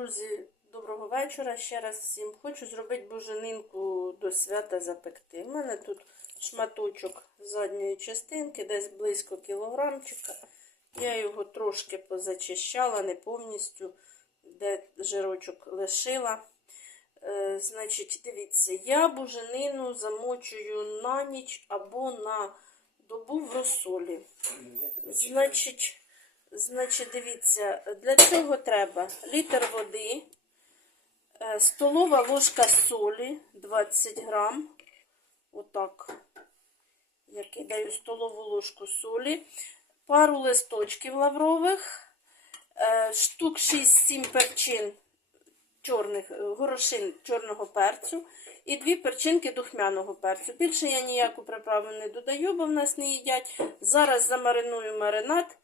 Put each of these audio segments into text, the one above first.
Друзі, доброго вечора. Ще раз всім хочу зробити буженинку до свята запекти. У мене тут шматочок задньої частинки, десь близько кілограмчика. Я його трошки позачищала, не повністю, де жирочок лишила. Е, значить, дивіться, я буженину замочую на ніч або на добу в розсолі. Значить, Значить, дивіться, для цього треба літр води, е, столова ложка солі 20 грам. Отак. Я кидаю столову ложку солі, пару листочків лаврових, е, штук 6-7 перчин чорних, е, горошин чорного перцю і дві перчинки духмяного перцю. Більше я ніяку приправу не додаю, бо в нас не їдять. Зараз замариную маринад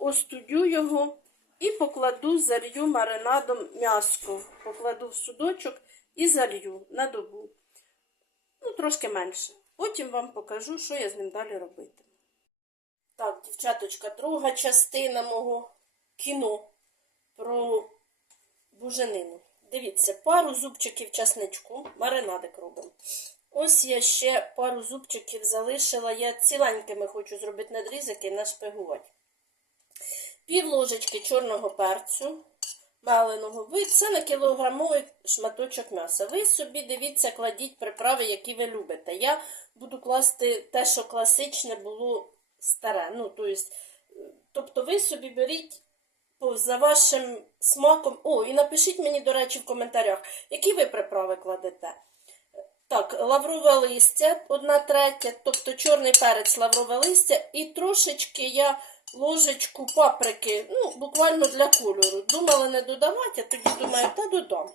остудю його і покладу, залью маринадом м'яско. Покладу в судочок і залью на добу. Ну, трошки менше. Потім вам покажу, що я з ним далі робитиму. Так, дівчаточка, друга частина мого кіно про буженину. Дивіться, пару зубчиків часничку, маринадик робимо. Ось я ще пару зубчиків залишила. Я ціленькими хочу зробити надрізики і нашпигувати пів ложечки чорного перцю меленого. Ви це на кілограмовий шматочок м'яса. Ви собі дивіться, кладіть приправи, які ви любите. Я буду класти те, що класичне було старе. Ну, то есть, Тобто ви собі беріть за вашим смаком. О, і напишіть мені, до речі, в коментарях, які ви приправи кладете. Так, лаврове листя, одна третя, тобто чорний перець, лаврове листя, і трошечки я ложечку паприки, ну, буквально для кольору. Думала не додавати, а тоді думаю, та додам.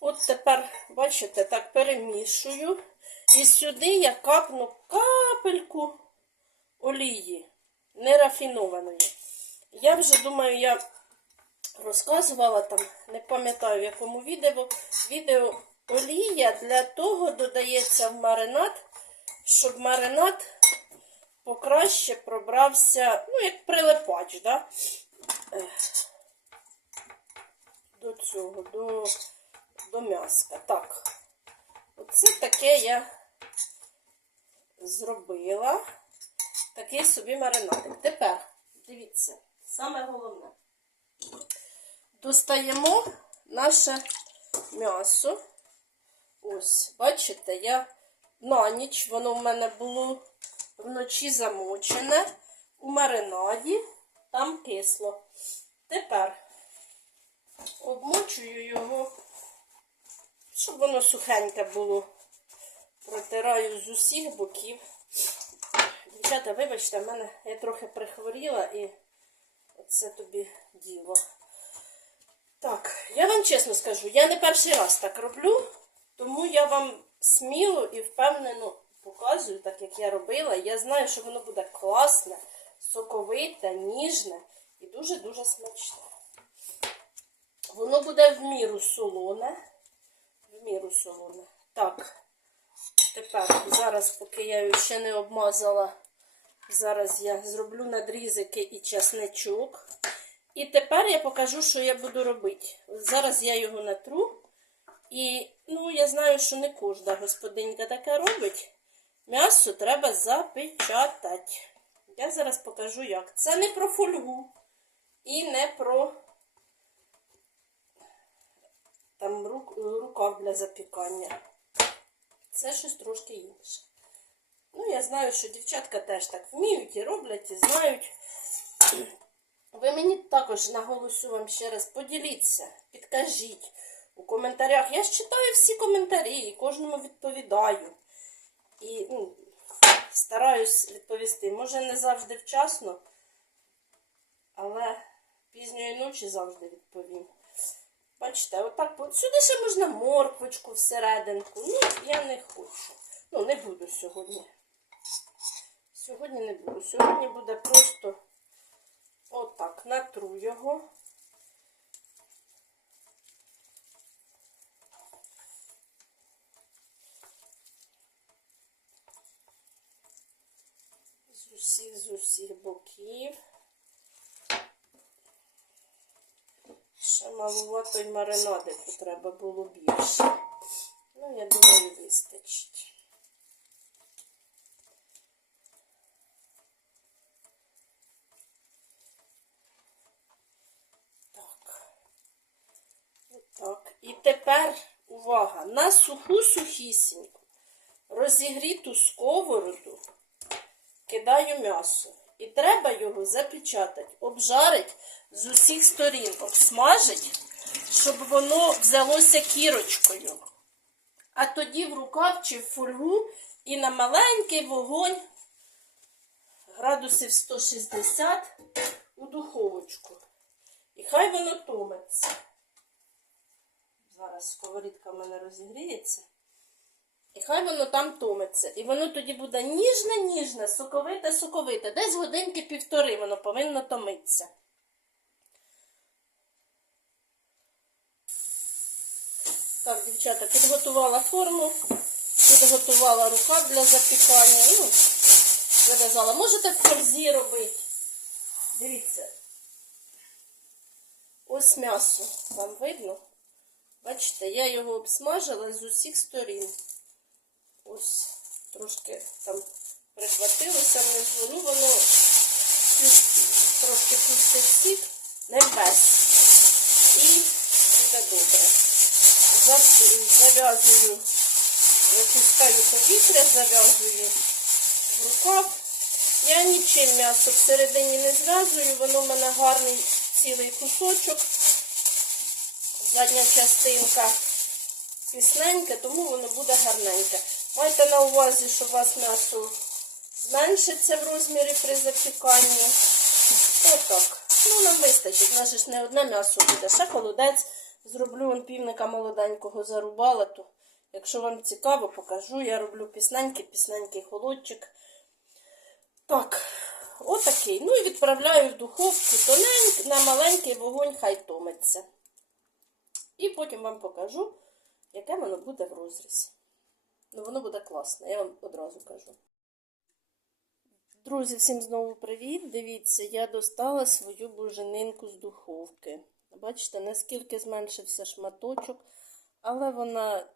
От тепер, бачите, так перемішую. І сюди я капну капельку олії, нерафінованої. Я вже думаю, я розказувала там, не пам'ятаю в якому відео, відео олія для того додається в маринад, щоб маринад покраще пробрався, ну, як прилипач, да? до цього, до, до м'яска. Так, оце таке я зробила. Такий собі маринадик. Тепер, дивіться, саме головне. Достаємо наше м'ясо. Ось, бачите, я на ніч, воно в мене було вночі замочене у маринаді, там кисло. Тепер обмочую його, щоб воно сухеньке було. Протираю з усіх боків. Дівчата, вибачте, в мене я трохи прихворіла і це тобі діло. Так, я вам чесно скажу, я не перший раз так роблю, тому я вам сміло і впевнено показую, так як я робила. Я знаю, що воно буде класне, соковите, ніжне і дуже-дуже смачне. Воно буде в міру солоне. В міру солоне. Так, тепер, зараз, поки я її ще не обмазала, зараз я зроблю надрізики і часничок. І тепер я покажу, що я буду робити. Зараз я його натру. І, ну, я знаю, що не кожна господинька таке робить. М'ясо треба запечатати. Я зараз покажу як. Це не про фольгу і не про там рук, рукав для запікання. Це щось трошки інше. Ну, я знаю, що дівчатка теж так вміють і роблять, і знають. Ви мені також наголосю вам ще раз, поділіться, підкажіть у коментарях. Я ж читаю всі коментарі і кожному відповідаю. І ну, стараюсь відповісти. Може, не завжди вчасно, але пізньої ночі завжди відповім. Бачите, отак сюди ще можна морквочку всерединку. Ну, я не хочу. Ну, не буду сьогодні. Сьогодні не буду. Сьогодні буде просто отак, натру його. Усіх з усіх боків, Ще малувато й маринадику треба було більше. Ну, я думаю, вистачить. Так. Отак. І тепер увага! На суху сухісіньку розігріту сковороду кидаю м'ясо. І треба його запечатати, обжарити з усіх сторін, обсмажити, щоб воно взялося кірочкою. А тоді в рукав чи в фольгу і на маленький вогонь градусів 160 у духовочку. І хай воно томиться. Зараз сковорідка в мене розігріється. І хай воно там томиться. І воно тоді буде ніжне-ніжне, соковите, соковите. Десь годинки півтори воно повинно томитися. Так, дівчата, підготувала форму, підготувала рукав для запікання. Ну, зав'язала. Можете в форзі робити. Дивіться. Ось м'ясо. Вам видно? Бачите, я його обсмажила з усіх сторін. Ось трошки там прихватилося внизу. Ну, воно трошки пустить сік, не весь. І буде добре. За- Зав'язую, випускаю повітря, зав'язую в рукав. Я нічим м'ясо всередині не зв'язую, воно в мене гарний цілий кусочок. Задня частинка пісненьке, тому воно буде гарненьке. Майте на увазі, що у вас м'ясо зменшиться в розмірі при запіканні. Отак. Ну, нам вистачить. У нас ж не одне м'ясо буде. Ще холодець. Зроблю вон півника молоденького зарубала. То, якщо вам цікаво, покажу. Я роблю пісненький, пісненький холодчик. Так, отакий. Ну і відправляю в духовку тоненький, на маленький вогонь, хай томиться. І потім вам покажу, яке воно буде в розрізі. Ну, воно буде класне, я вам одразу кажу. Друзі, всім знову привіт! Дивіться, я достала свою буженинку з духовки. Бачите, наскільки зменшився шматочок, але вона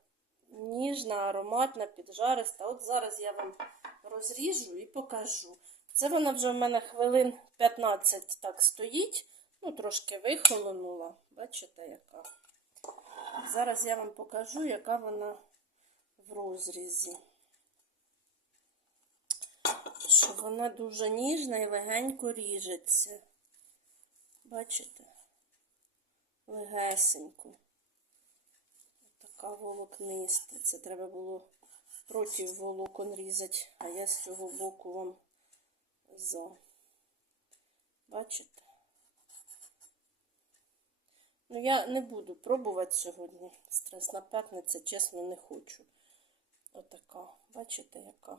ніжна, ароматна, піджариста. От зараз я вам розріжу і покажу. Це вона вже в мене хвилин 15 так стоїть. Ну, трошки вихолонула. Бачите, яка. Зараз я вам покажу, яка вона в розрізі. Що вона дуже ніжна і легенько ріжеться. Бачите? Легесенько. Така волокниста. Це треба було проти волокон різати, а я з цього боку вам за. Бачите? Ну, я не буду пробувати сьогодні. Стресна п'ятниця, чесно, не хочу. Отака. Бачите, яка?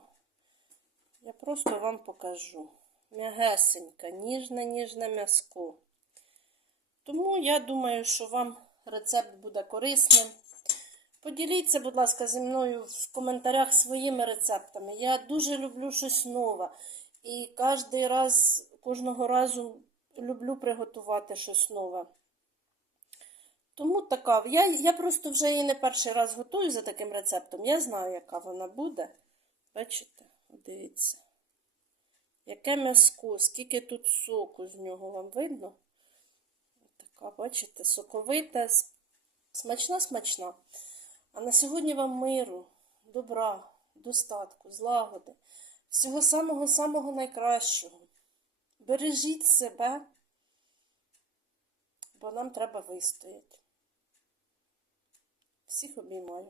Я просто вам покажу. М'ягесенька, ніжне, ніжне м'яско. Тому я думаю, що вам рецепт буде корисним. Поділіться, будь ласка, зі мною в коментарях своїми рецептами. Я дуже люблю щось нове. І кожного разу люблю приготувати щось нове. Тому така. Я, я просто вже її не перший раз готую за таким рецептом. Я знаю, яка вона буде. Бачите, дивіться. Яке м'яско, скільки тут соку з нього вам видно? Така, бачите, соковита, смачна, смачна. А на сьогодні вам миру, добра, достатку, злагоди, всього самого-самого найкращого. Бережіть себе, бо нам треба вистояти. Всіх обіймаю.